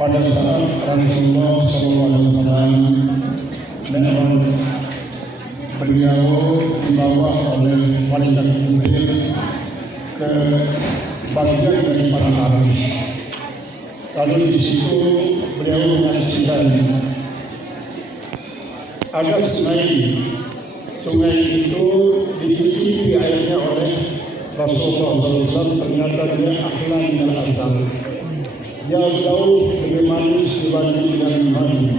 pada saat Rasulullah SAW memang beliau dibawa oleh wanita Jibril ke bagian daripada Arsh. Lalu di situ beliau menyaksikan ada sungai. Sungai itu dicicipi airnya oleh Rasulullah SAW. Ternyata dia ahlan dan asal. Dia jauh lebih manis dibanding dengan madu.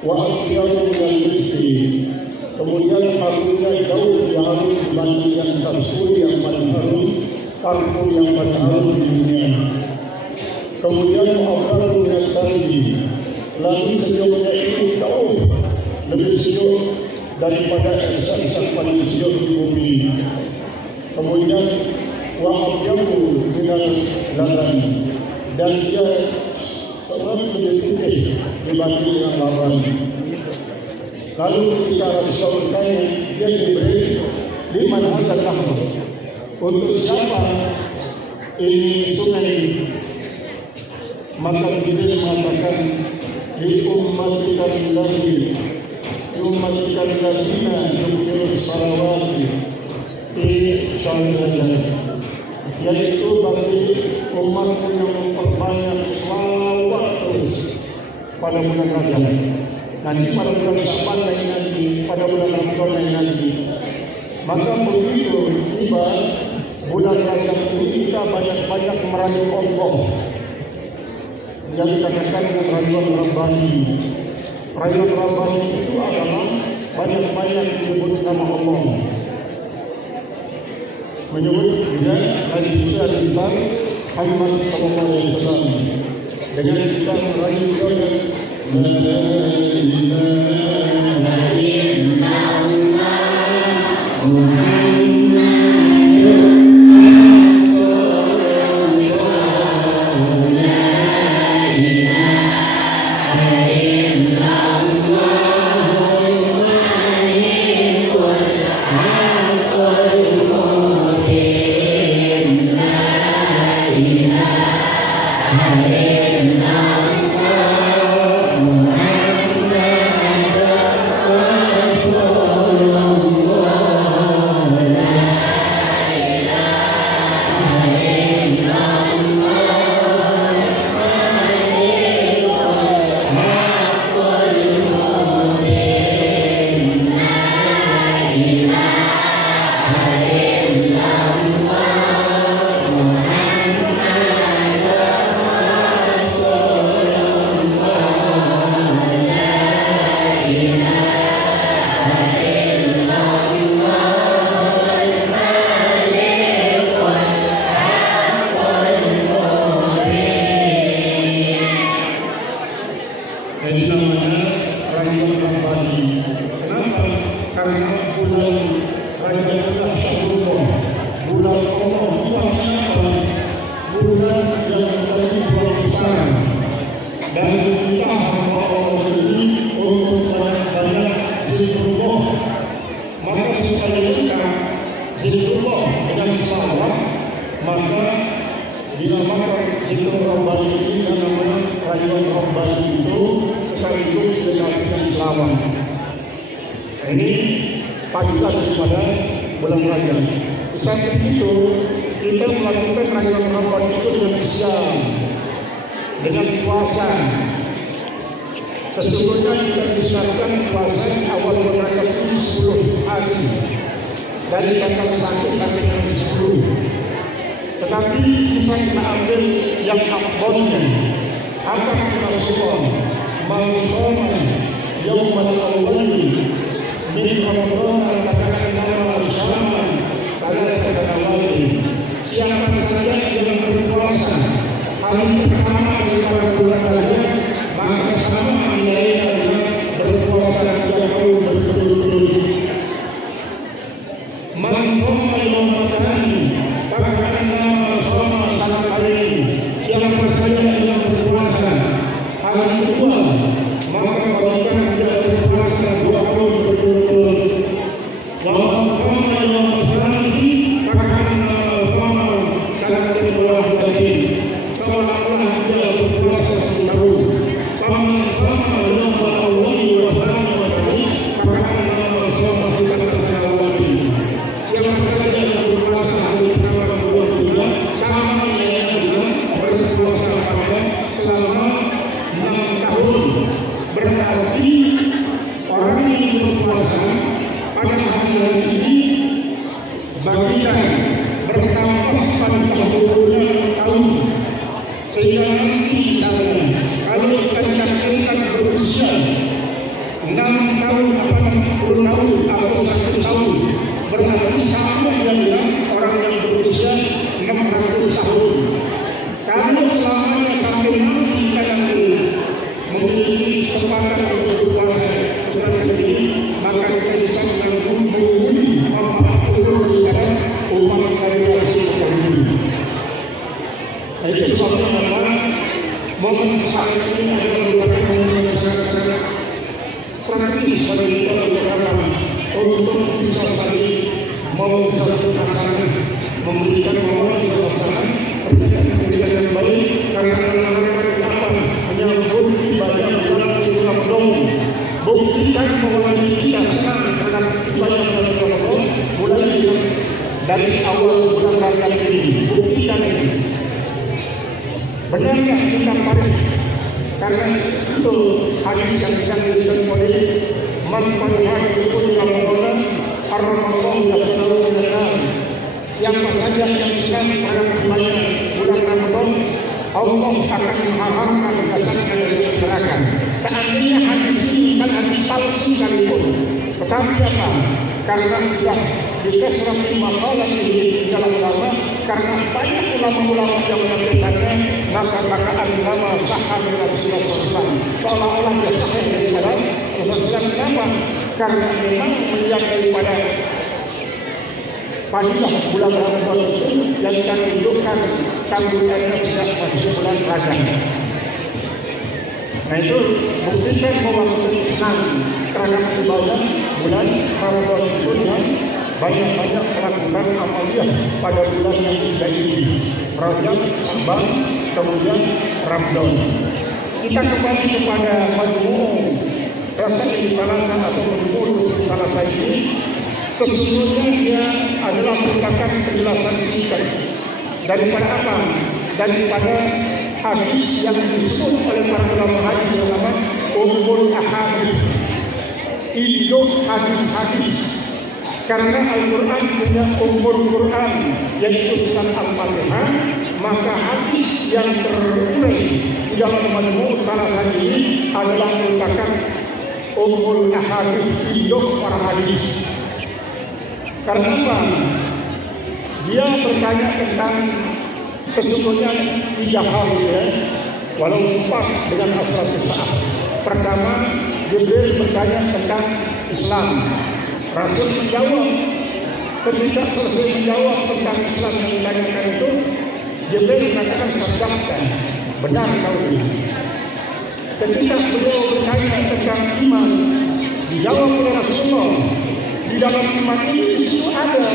Wa akhyaru dan rizki. Kemudian harumnya jauh lebih harum dibanding yang kasturi yang paling harum, parfum yang paling harum di dunia. Kemudian mu'abbaru dan tarihi. Lalu senyumnya itu jauh lebih sejuk daripada esan-esan paling sejuk di bumi. Kemudian wa'abyamu dengan laran, dan dia sangat lebih putih dibanding dengan lawan. Lalu ketika Rasul tanya, dia diberi di mana ada kamu? Untuk siapa ini sungai, maka Jibril mengatakan di ummatikan ladina yukirus salawati di syariah, yaitu bagi umatku yang memperbanyak salawat terus pada bulan Rajab. Nanti pada bulan Sya'ban lain lagi, pada bulan Ramadan lain lagi. Maka begitu tiba bulan Rajab ini kita banyak-banyak merayu Allah. Yang dikatakan dengan rayuan Rabbani. Rayuan Rabbani itu adalah banyak-banyak menyebut nama Allah. Menyebut juga dari kita lisan Muhammad sallallahu alaihi wasallam. Dengan kita merayu Allah, la ilaha illallah. Ini namanya rayuan Rabbani. Kenapa? Karena bulan Rajab adalah Syahrullah, bulan Allah. Bulan yang menjadi bulan besar, dan kita hamba Allah ini untuk banyak zikrullah. Maka supaya kita zikrullah dengan salawat, maka dinamakan zikrul Rabbani ini yang namanya rayuan Rabbani itu sekaligus dengan selawat. Ini panggilan daripada bulan Rajab. Di samping itu kita melakukan rayuan Rabbani itu dengan siang, dengan puasa. Sesungguhnya kita disyaratkan puasa awal bulan Rajab itu 10 hari dari tanggal 1 sampai tanggal 10. Tetapi bisa kita ambil yang afdalnya. Apa kata Rasulullah? Man shoma yaumal awwali min Ramadan katakanlah shoma salatan awali. Siapa saja yang berpuasa hari pertama di bulan Rajab, maka sama nilainya dengan berpuasa 3 tahun berturut-turut. Man shoma yaumal awwali katakanlah shoma salatan awali. Siapa saja yang berpuasa hari kedua, maka bagikan dia berpuasa 2 tahun berturut-turut. Wa sama yang bersanti katakanlah sama sangat berbuah lagi, seolah-olah dia berpuasa 1 tahun. Paman sama yang berawali wa sama lagi katakanlah sama sangat lagi. Siapa saja yang berpuasa hari pertama, kedua, ketiga, sama yang dengan berpuasa selama 6 tahun. Berarti orang yang berpuasa pada hari ini bagian bertambah pada umurnya 6 tahun, sehingga nanti misalnya kalau kita takdirkan berusia 6 tahun atau 60 tahun atau 100 tahun, berarti sama dengan orang yang berusia 600 tahun. Kalau selamanya sampai nanti kita memiliki kesempatan untuk berpuasa seperti ini, maka kita bisa mengundi apa daripada umat karya Rasulullah ini. Itu sebabnya adalah momen saat ini adalah merupakan momen yang sangat-sangat strategis bagi kita untuk bisa saling mau satu pasangan memberikan momen suasana Benarkah kita paris? Karena itu hadis yang disebutkan oleh man qadha yaqulu Ramadan ar-Ramadan yasulu lana. Siapa saja yang bisa pada bulan Ramadan, Allah akan mengharamkan jasanya dari masyarakat. Seandainya hadis ini kan hadis palsu sekalipun, tetapi apa? Karena sudah dikasrati makalah di dalam ulama, karena banyak ulama-ulama yang menyampaikannya, maka agama sahih dari Rasulullah SAW. Seolah-olah dia sahih daripada Rasulullah. Kenapa? Karena memang melihat daripada fadilah bulan Ramadan itu yang kita tunjukkan kandungannya sejak masih bulan Rajab. Nah itu buktikan bahwa Islam terhadap ibadah bulan Ramadan itu dengan banyak-banyak melakukan amaliyah pada bulan yang kita ini, Rajab, Sya'ban, kemudian Ramadan. Kita kembali kepada majmu' rasa ibadah atau majmu' salasa ini. Sesungguhnya dia adalah merupakan penjelasan singkat daripada apa? Daripada hadis yang disebut oleh para ulama hadis selama ummul ahadits, induk hadis-hadis. Karena Al-Quran punya ummul Quran, yaitu tulisan Al-Fatihah, maka hadis yang terurai di dalam majmu' salasa ini adalah merupakan ummul ahadits, induk para hadis. Karena apa? Dia bertanya tentang sesungguhnya 3 hal ya, walau 4 dengan asratus sa'ah. Pertama, Jibril bertanya tentang Islam. Rasul menjawab. Ketika selesai menjawab tentang Islam yang ditanyakan itu, Jibril mengatakan sadaqta, benar kau ini. Ketika beliau bertanya tentang iman, dijawab oleh Rasulullah, di dalam iman ini itu ada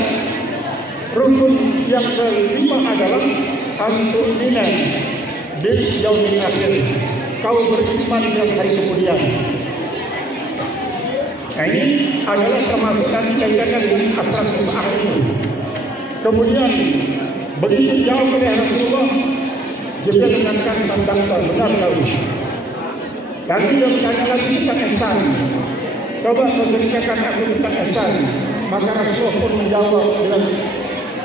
rukun yang kelima adalah antu'mina bil yaumil akhir. Kau beriman dengan hari kemudian. Nah ini adalah termasuk nanti kaitannya dengan asratus sa'ah itu. Kemudian begitu jauh oleh Rasulullah, Jibril mengatakan sadaqta, benar kau. Lalu dia bertanya lagi tentang ihsan. Coba kau ceritakan aku tentang ihsan. Maka Rasulullah pun menjawab dengan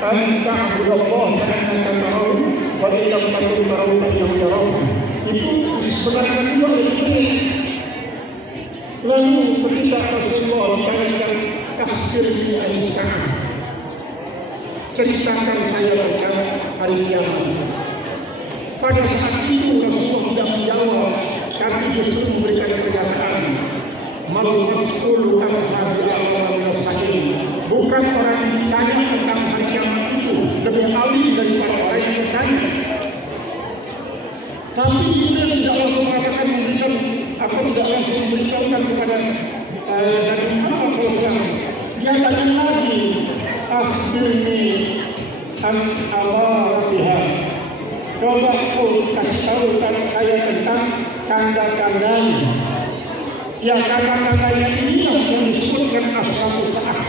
anta abdullah ka'annaka tarahu wa illam takun tarahu fa innahu yarahu. Itu sebenarnya juga ini. Lalu ketika Rasulullah menyampaikan tafsir di ihsan, ceritakan saya tentang hari kiamat. Pada saat itu Rasulullah tidak menjawab, tapi justru memberikan pernyataan. Mal mas'ulu an hadhihi al-amr as-sahih. Bukan orang yang ditanya tentang hari kiamat itu lebih ahli daripada orang yang bertanya. Tapi dia tidak langsung mengatakan memberikan atau tidak langsung memberitahukan kepada Nabi Muhammad SAW. Dia tanya lagi, akhbirni an amaratiha. Coba kau kasih tahu saya tentang tanda-tandanya. Ya, tanda-tandanya inilah yang disebutkan asratus sa'ah.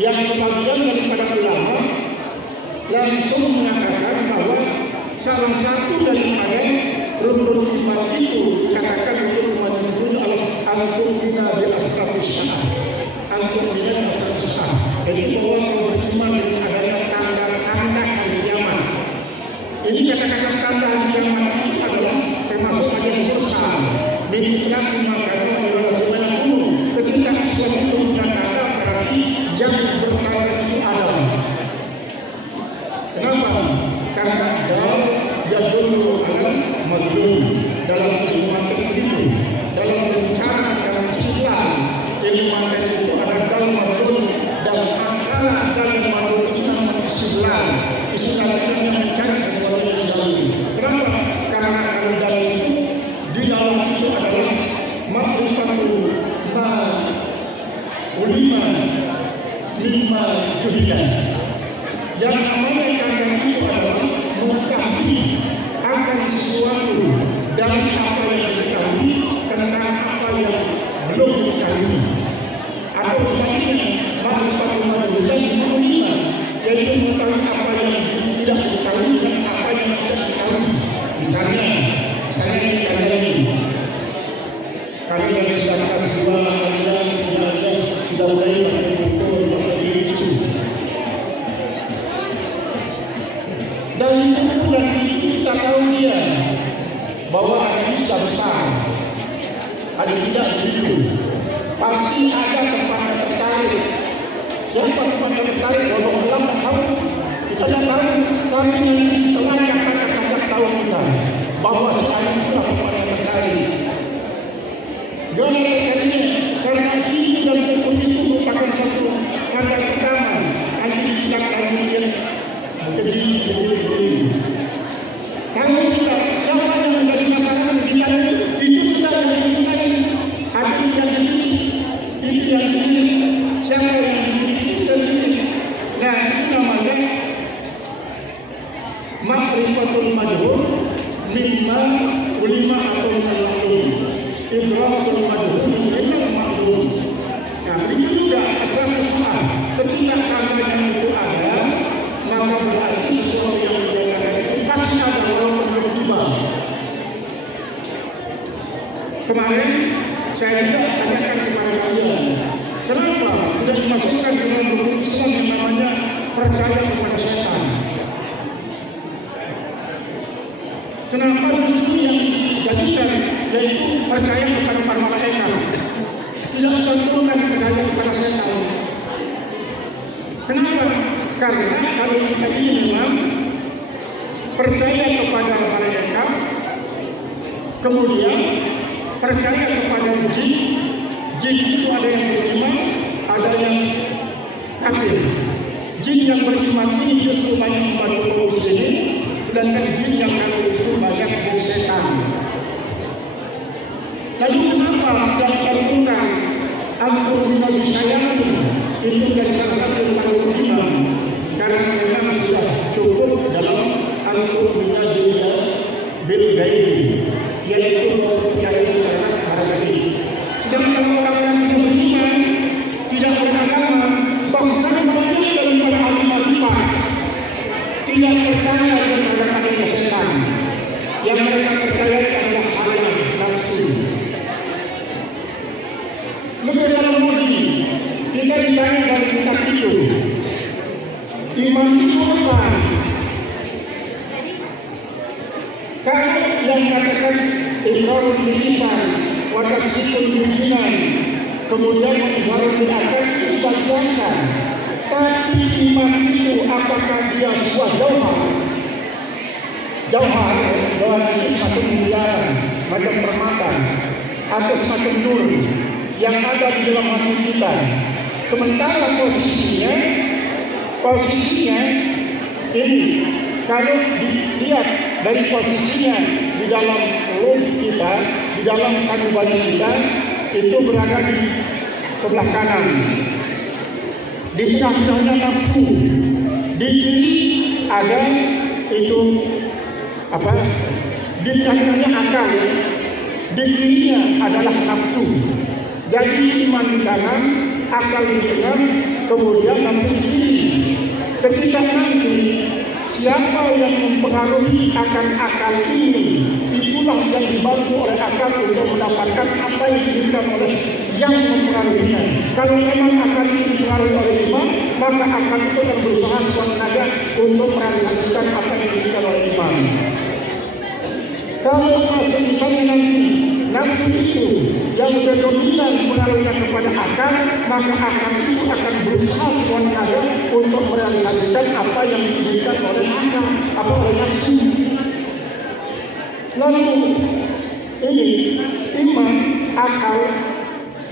Yang sebagian daripada ulama langsung mengatakan bahwa salah satu daripada rukun iman itu katakan rukun iman itu adalah al-tu'mina bi asratus sa'ah. Al-tu'mina bi asratus sa'ah. Jadi bahwa kau beriman dengan adanya tanda-tanda hari kiamat. Ini kata-kata tanda hari kiamat itu adalah termasuk ayat mursal. Mengikat mengatakan bagaimana dulu ketika Islam itu menyatakan berarti yang berkata itu ada. Kenapa? Karena dia dulu adalah madlum dalam ilmu itu, dalam bicara dalam istilah ilmu itu ada dalam madlum dan akala dalam madlum itu namanya istilah. Istilah itu yang mencari sesuatu yang jauh. Kenapa? Karena kalau jauh itu di dalam itu adalah makhluk bahwa ada dusta besar, ada tidak begitu. Pasti ada tempat yang tertarik. Siapa tempat yang tertarik? Walau Allah tak tahu. Kita tak tahu. Kami yang telah kacak tahu kita bahwa saya itulah tempat yang tertarik. Karena ini dan hukum itu merupakan satu tanda pertama nanti kita akan melihat begini. Kalau kita siapa yang menjadi sasaran kita itu sudah ditentukan. Ada yang itu yang ini siapa yang itu terpilih. Nah itu namanya ma'rifatul majhul mimma ulima atau ma'lum. Idratul majhul mimma ma'lum. Nah itu juga asal usul. Ketika kalian itu ada, maka berarti sesuatu yang dijalankan itu pasti ada orang berlima. Kemarin saya juga tanyakan kepada kalian, kenapa tidak dimasukkan ke dalam buku Islam yang namanya percaya kepada setan? Kenapa justru yang dijadikan yaitu percaya kepada para malaikat? Tidak mencontohkan percaya kepada setan. Kenapa? Karena kalau kita ini memang percaya kepada malaikat, kemudian percaya kepada jin itu ada yang beriman, ada yang kafir. Jin yang beriman ini justru banyak membantu kaum muslimin, sedangkan jin yang kafir itu banyak dari setan. Lalu kenapa saya tentukan al-Qur'an disayang itu dari salah satu tanggung iman? Karena memang sudah cukup dalam al-Qur'an bil ghaib, yaitu percaya terhadap hari ini. Sedangkan orang yang tidak beriman, tidak beragama, bahkan banyak daripada ahli makrifat tidak percaya kepada adanya setan. Yang mereka percaya adalah hawa nafsu. Lebih dalam lagi, kita ditanya dari kitab itu, iman itu apa? Kalau yang katakan ikrarul lisan wa tasdiqul bijinan, kemudian izharul bil arkan itu biasa. Tapi iman itu apakah dia sebuah jauhar? Jauhar itu semacam miliaran, macam permata, atau semacam nur yang ada di dalam hati kita. Sementara posisinya ini kalau dilihat dari posisinya di dalam ruh kita, di dalam sanubari kita, itu berada di sebelah kanan. Di tengah-tengahnya nafsu, di kiri ada itu apa? Di tengah-tengahnya akal, di kirinya adalah nafsu. Jadi iman di kanan, akal di tengah, kemudian nafsu di kiri. Ketika nanti siapa yang mempengaruhi akan akal ini, itulah yang dibantu oleh akal untuk mendapatkan apa yang diinginkan oleh yang mempengaruhinya. Kalau memang akal ini dipengaruhi oleh iman, maka akal itu akan berusaha semangat untuk merealisasikan apa yang diinginkan oleh iman. Kalau masih misalnya nanti nafsu itu yang berdominan mengaruhnya kepada akal, maka akal itu akan berusaha semangat untuk merealisasikan apa yang diinginkan oleh akal, apa oleh nafsu. Lalu ini iman, akal,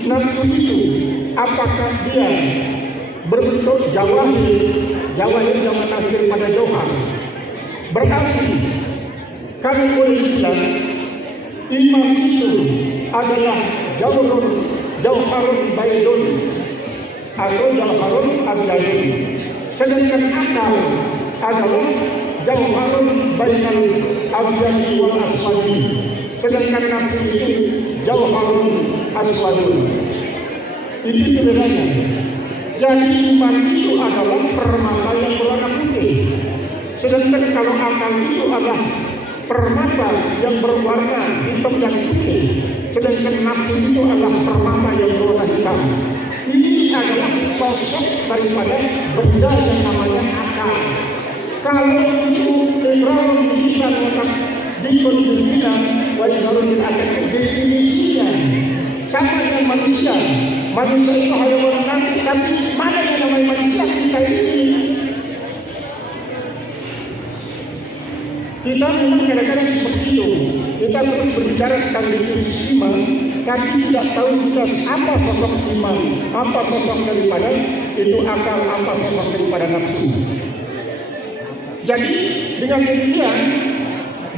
nafsu itu apakah dia berbentuk jawahir yang menafsir pada jauhar? Berarti kami boleh bilang iman itu adalah jauharun baydun atau jauharun abyadun. Sedangkan akal adalah jauharun bainal abyadi wal aswadi. Sedangkan nafsu itu jauharun aswadun. Itu bedanya. Jadi iman itu adalah permata yang berwarna putih. Sedangkan kalau akal itu adalah permata yang berwarna hitam dan putih. Sedangkan nafsu itu adalah permata yang berwarna hitam. Ini adalah sosok daripada benda yang namanya akal. Kalau itu ikrarul lisan wa bikun pimpinan wajibul akad definisinya sama dengan manusia. Manusia itu hayawan nanti, tapi mana yang namanya manusia kita ini? Kita memang kadang-kadang seperti itu. Kita terus berbicara tentang definisi iman, tapi tidak tahu kita apa sosok iman, apa sosok daripada itu akal, apa sosok daripada nafsu. Jadi dengan demikian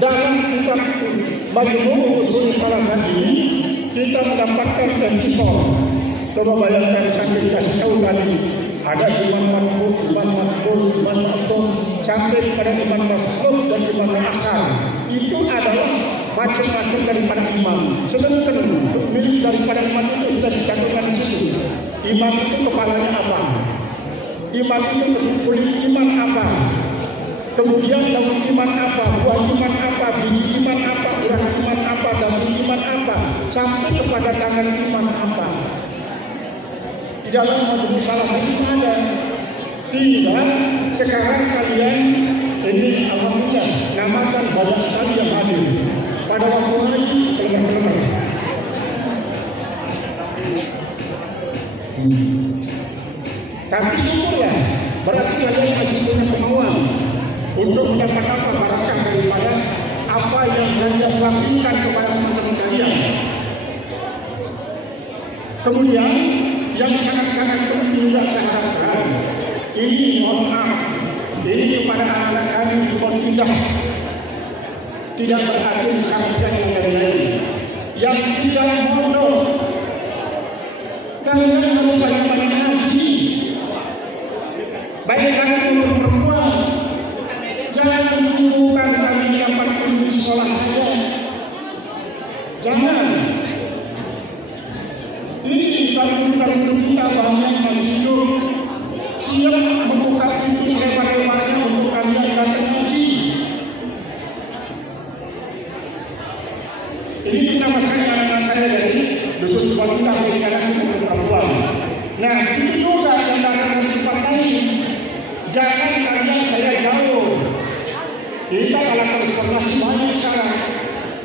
dalam kitab Majmu' Ushul Thalathah ini kita mendapatkan episode. Coba bayangkan sampai dikasih tahu tadi ada iman makhluk, iman maksud, sampai kepada iman maksud dan iman akal. Itu adalah macam-macam daripada iman. Sebenarnya milik daripada iman itu sudah dicantumkan di situ. Iman itu kepalanya apa? Iman itu kulit iman apa? Kemudian daun iman apa? Buah iman apa? Biji iman apa? Urat iman apa? Daging iman apa? Sampai kepada tangan iman apa? Di dalam Majmu' salah satu ada. Tidak, sekarang kalian ini alhamdulillah namakan banyak sekali yang hadir. Pada waktu hari kelemar-kelemar. Tapi syukurlah, berarti kalian masih punya kemauan untuk mendapat apa barakah daripada apa yang kalian lakukan kepada teman-teman kalian. Kemudian yang sangat-sangat penting juga saya harapkan, ini mohon maaf, ini kepada anak-anak kami di Pondok Indah tidak berarti disampaikan yang lain-lain. Yang tidak bodoh, kalian harus banyak-banyak ngaji. Baik kalian perempuan, jangan menunggukan kami dapat ilmu sekolah saja. Jangan. Ini kalau kita banyak masih hidup, siap membuka pintu lebar-lebarnya untuk kalian datang ngaji. Ini kita masukkan anak-anak saya dari dusun Pondok dari anak perempuan. Nah, itu juga yang datang dari tempat lain. Jangan kalian saya jauh. Kita kalau konsentrasi banyak sekarang.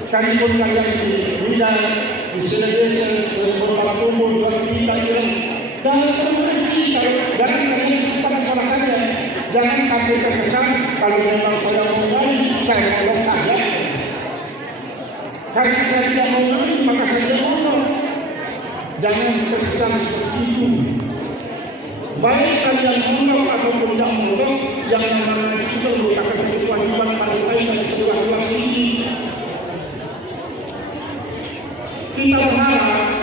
Sekalipun kalian di Bidang, di Sulawesi, Sulawesi Timur, kita bilang, jangan kalian pada salah saja. Jangan sampai terkesan kalau memang saya mulai, saya tolong saja. Karena saya tidak mau lagi, maka saya tidak mau. Jangan terkesan seperti itu. Baik kalian menolak ataupun tidak menolak, yang namanya kita merupakan kewajiban paling baik dari sebuah ini. Kita berharap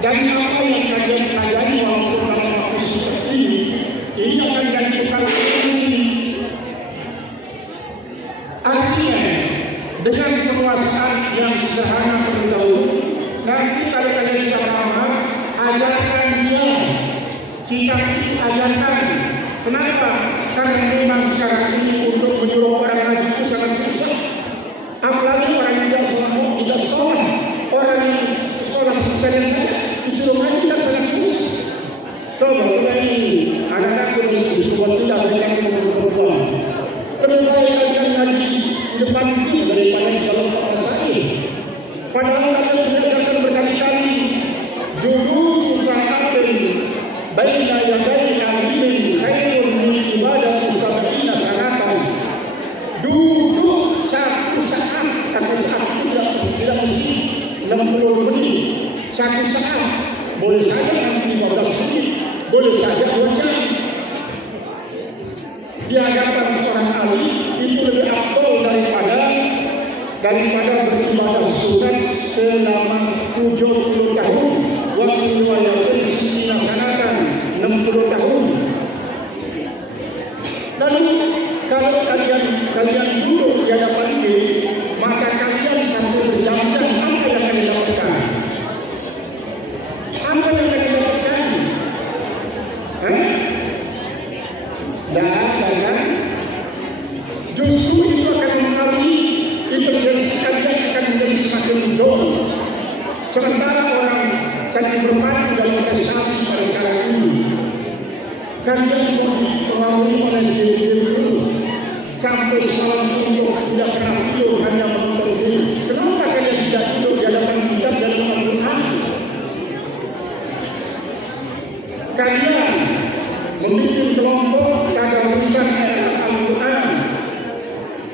dari apa yang kalian pelajari walaupun dalam waktu seperti ini akan jadi bekal ini. Artinya dengan penguasaan yang sederhana terlebih dahulu, nanti kalau kalian sudah paham, ajarkan dia. Kita ajarkan. Kenapa? Karena memang sekarang ini untuk menyuruh orang ngaji itu sangat susah. Apalagi orang yang tidak sekolah. Orang yang sekolah sekalian saja disuruh ngaji kan sangat susah. Coba ini anak-anak yang disuruh tidak banyak yang berbuat. Lebih baik kalian ngaji di depan itu daripada di dalam pasai. Padahal kalian sudah akan berkali-kali jurus usaha dari baina yadai alimin khairun min ibadati sab'ina sanatan. Duduk satu saat tidak mesti 60 menit, satu saat, boleh saja nanti 15 menit, boleh saja 2 jam. Di hadapan seorang ahli itu lebih afdal daripada beribadah sunat selama 70 tahun. Waktu riwayatkan sini sanatan 60 tahun. Lalu kalau kalian duduk di hadapan ini, maka kalian sampai berjam-jam apa yang kalian dapatkan? Apa yang kalian dapatkan? Dan justru itu akan mempengaruhi intelijensi kalian akan menjadi semakin mudah. Sementara orang saling bermaju dalam prestasi pada sekarang ini, kalian mempengaruhi oleh diri terus sampai semalam untuk tidak pernah tidur hanya menonton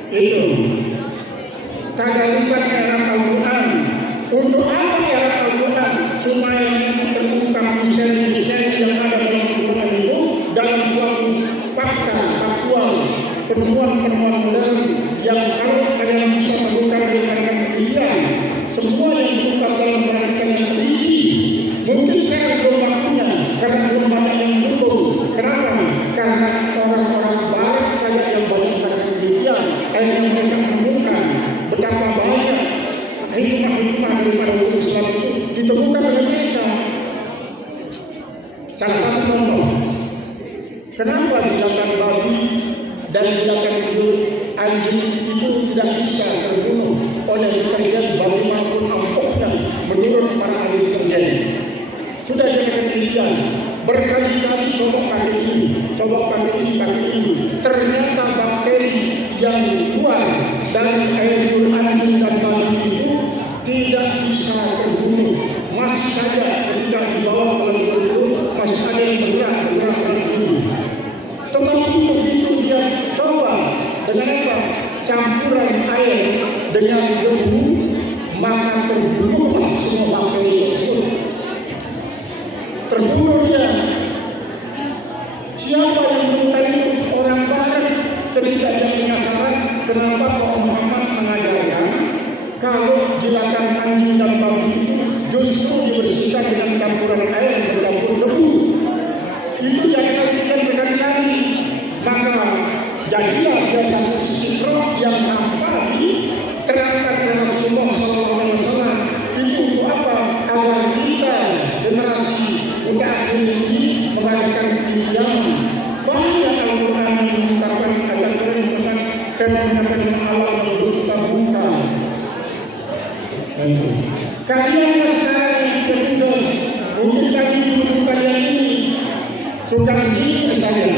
itu tadarusan era Al-Quran. Untuk apa era Al-Quran? Supaya terungkap misteri-misteri yang ada dalam Al-Quran itu dalam suatu fakta faktual, penemuan-penemuan modern yang kalau kalian bisa menemukan dengan penelitian, semua yang diungkap dalam penelitian yang teliti. Mungkin sekarang belum waktunya karena belum banyak yang mendukung. Kenapa? Karena orang-orang barat saja yang banyak melakukan penelitian, akhirnya mereka menemukan betapa banyak hikmah-hikmah daripada Islam itu ditemukan oleh mereka. Salah satu contoh, kenapa dilakukan babi dan dilakukan anjing itu tidak bisa terbunuh oleh deterjen bagaimanapun ampuhnya menurut para ahli deterjen. Sudah dilakukan penelitian berkali-kali, coba pakai ini, ternyata bakteri yang keluar dari air liur anjing dan babi itu tidak bisa terbunuh. Masih saja ketika dibawa oleh liur itu masih ada yang bergerak ini. Tetapi begitu dia coba dengan apa? Campuran air dengan debu, maka terbunuhlah semua bakteri tersebut. Terbunuhnya. Siapa yang menemukan itu? Orang barat. Ketika dia penasaran kenapa Pak Muhammad mengajarkan kalau jilakan anjing dan babi itu justru dibersihkan dengan campuran air yang bercampur debu. Itu jangan kita berkali-kali. Maka jadilah dia satu istiqroh yang nampak diterangkan oleh Rasulullah SAW. Itu untuk apa? Agar kita generasi muda akhir ini mengadakan penelitian. Banyak Al-Quran yang mengungkapkan agar kalian fenomena alam yang belum kita buka. Kalian sekarang yang bertugas, mungkin kami dulu kalian ini sudah di sini saja.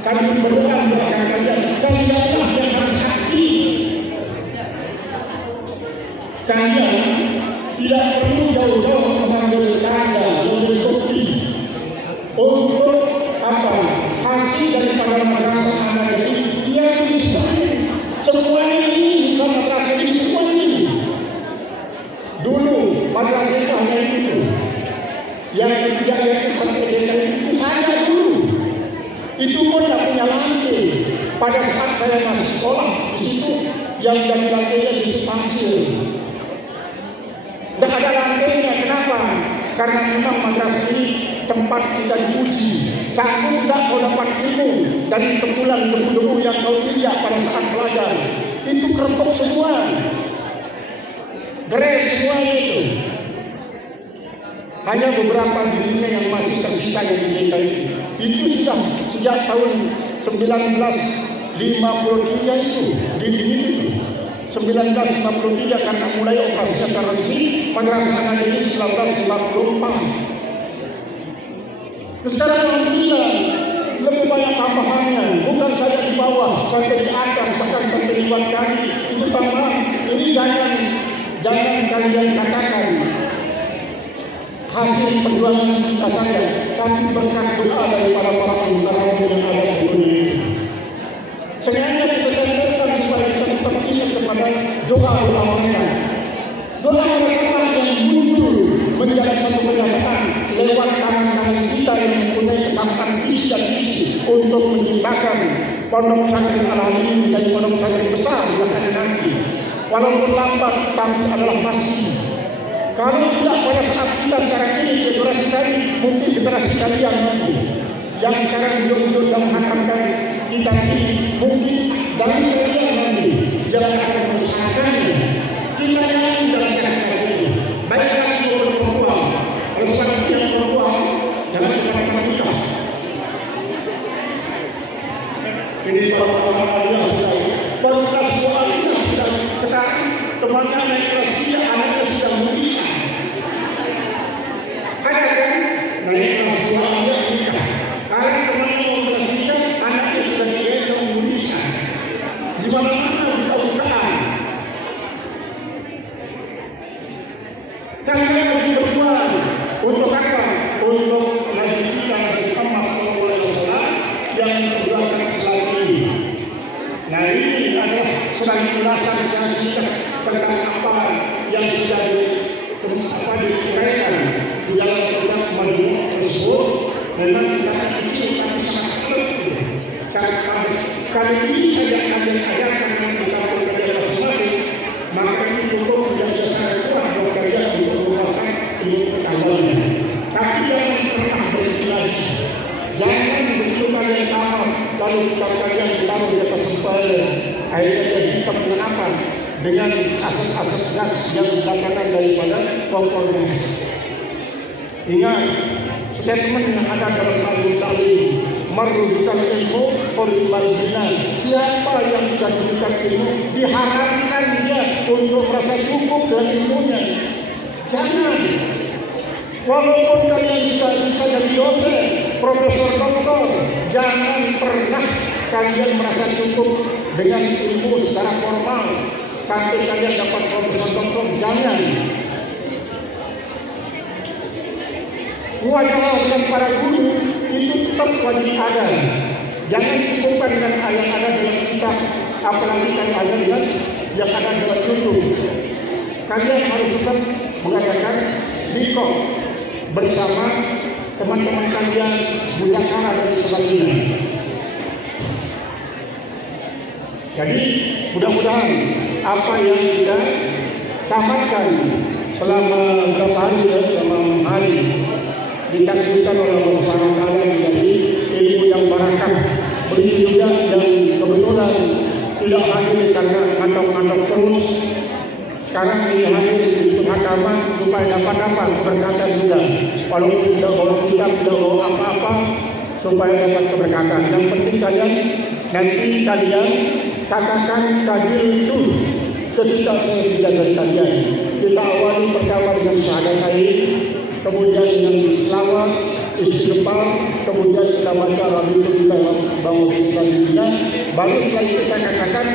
Kami berdoa buat kalian. Kalianlah yang harus aktif. Kalian tidak perlu jauh-jauh mengambil tanda, mengambil kopi untuk apa? Hasil daripada madrasah anak ini dia bisa semua ini bisa madrasah ini semua ini. Dulu madrasah itu hanya itu. Yang ketiga yang sampai itu saja dulu. Itu pun tidak punya lantai. Pada saat saya masih sekolah di situ yang jadi lantainya di pasir. Tidak ada lantainya. Kenapa? Karena memang madrasah ini tempat kita diuji. Satu tidak kau dapat ilmu dari tempulan debu-debu yang kau tidak pada saat belajar. Itu kerempuk semua. Geres semuanya itu. Hanya beberapa dirinya yang masih tersisa yang diminta itu. Itu sudah sejak tahun 1953 itu dinding itu. 1953 karena mulai operasi secara resmi madrasah anak ini 1954. Sekarang alhamdulillah lebih banyak tambahannya, bukan saja di bawah, sampai di atas, bahkan sampai ribuan kali. Itu tambah. Ini jangan kalian katakan hasil perjuangan kita saja, tapi berkat doa daripada para pengusaha yang ada di dunia ini. Sebenarnya kita tentukan supaya kita tetap ingat kepada doa-doa mereka. Doa mereka yang muncul menjadi satu kenyataan lewat tangan-tangan kita yang mempunyai kesamaan visi dan misi untuk menciptakan pondok pesantren Al-Alim menjadi pondok pesantren besar di akan nanti. Walaupun lambat, tapi adalah masih. Kalau tidak pada saat kita sekarang ini generasi tadi, mungkin generasi kalian nanti yang sekarang duduk-duduk yang menghantarkan kita ini, mungkin dari kalian nanti jalan akan mengusahakannya. Kita yang dalam sekarang ini, baik lagi orang perempuan, oleh sebab itu yang perempuan jangan kita nikah. Ini orang-orang yang baru kelas 2 ini sudah sekarang temannya naik kelas 3, anaknya sudah menikah. Ada kan naik kelas 2 aja nikah. Kalau temannya mau kelas 3, anaknya sudah digendong menikah. Di mana-mana buka-bukaan. Kalian harus berjuang untuk apa? Untuk melanjutkan dari Muhammad SAW yang memperjuangkan Islam ini. Nah ini adalah dengan ulasan yang singkat tentang apa yang sudah diuraikan di dalam kitab Majmu' tersebut, memang tidak kecil tapi sangat penting. Kali ini saja ayat-ayat yang kita pelajari masing-masing, maka ini cukup menjadi sangat kuat buat kalian untuk menggunakan ilmu pengetahuannya. Tapi jangan pernah berhenti lagi. Jangan begitu kalian tamat lalu kitab kalian ditaruh di atas sempurna, akhirnya jadi kitab pengenapan dengan asas-asas gas yang didapatkan daripada kompornya. Ingat statement yang ada dalam Al-Ta'lim, merujukan ilmu Qur'an. Siapa yang sudah diberikan ilmu diharapkan dia untuk merasa cukup dengan ilmunya. Jangan, walaupun kalian bisa jadi dosen, profesor, doktor, jangan pernah kalian merasa cukup dengan ilmu secara formal sampai kalian dapat profesor, doktor. Jangan. Muamalah dengan para guru itu tetap wajib ada. Jangan cukupkan dengan yang ada dalam kitab, apalagi kalau ada yang ada dalam YouTube. Kalian harus tetap mengadakan dikok bersama teman-teman kalian, mudahkara dan sebagainya. Jadi mudah-mudahan apa yang kita tamatkan selama beberapa hari ya, selama hari ditakdirkan oleh Allah SWT menjadi ilmu yang barakah. Begitu juga yang kebetulan tidak hadir karena ngantok-ngantok terus. Sekarang ini hadir di mahkamah supaya dapat keberkatan juga. Walaupun tidak bawa kitab, tidak bawa apa-apa, supaya dapat keberkatan. Yang penting kalian nanti kalian katakan tajil itu ketika saya tidak dari kalian. Kita awali pertama dengan syahadat, kemudian dengan selawat, istighfar, kemudian kita baca Rabbul kita bangun selanjutnya. Baru setelah itu saya katakan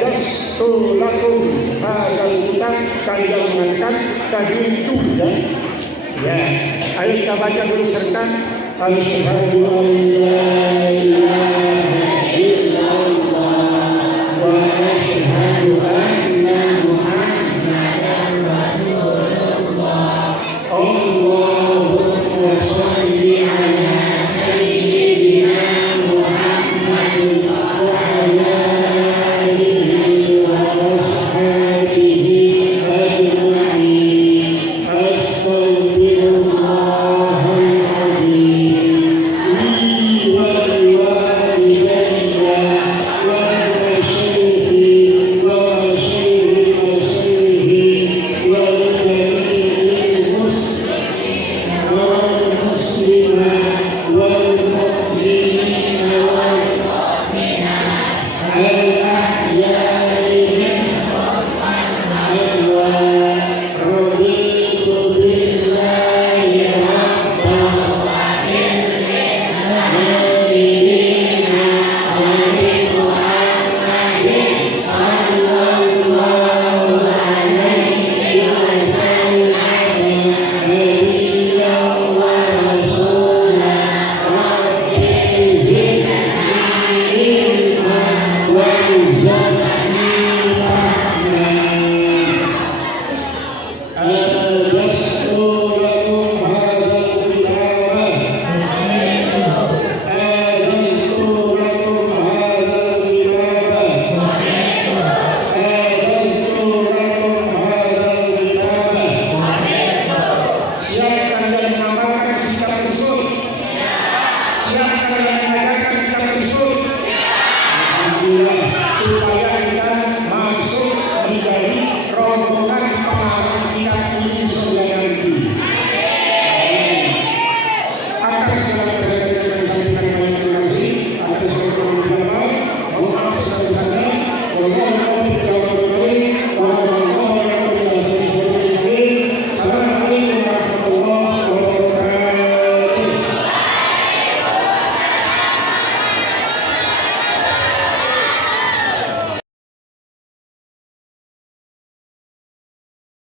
jastu lakum hadzal kitab, kalian mengatakan tajil itu ya. Ayo kita baca dulu serta Alhamdulillah.